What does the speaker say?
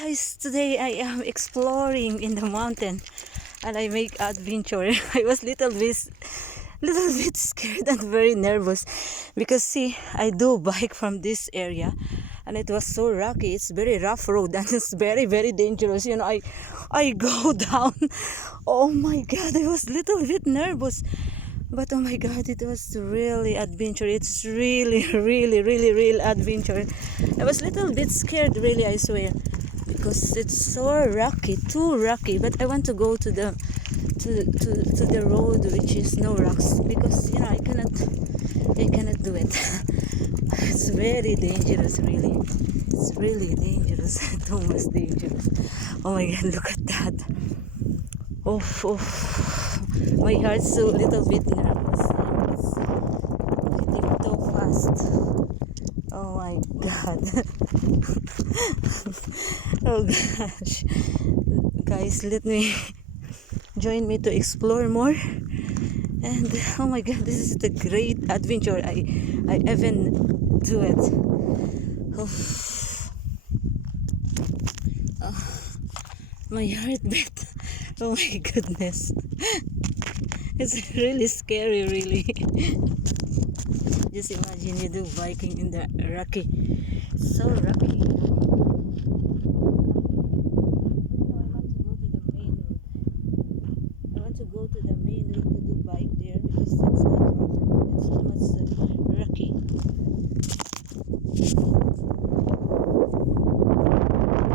guys, today I am exploring in the mountain and I make adventure. I was little bit scared and very nervous because see, I do bike from this area and it was so rocky. It's very rough road and it's very dangerous. I go down. Oh my god, I was little bit nervous. But oh my god, it was really adventure. It's really real adventure. I was little bit scared really, I swear, because it's so rocky, too rocky. But I want to go to the road which is no rocks because I cannot do it. It's very dangerous really. It's really dangerous. Too much dangerous. Oh my god, look at that. Oh, my heart's so little bit nervous. It's beating so fast. Oh my god. Oh gosh. Guys, let me join me to explore more. And oh my god, this is the great adventure. I even do it. Oh, my heart beat. Oh my goodness. It's really scary, really. Just imagine you do biking in the rocky. So rocky. I want to go to the main road to do bike there because it's not rough road. It's too much rocky.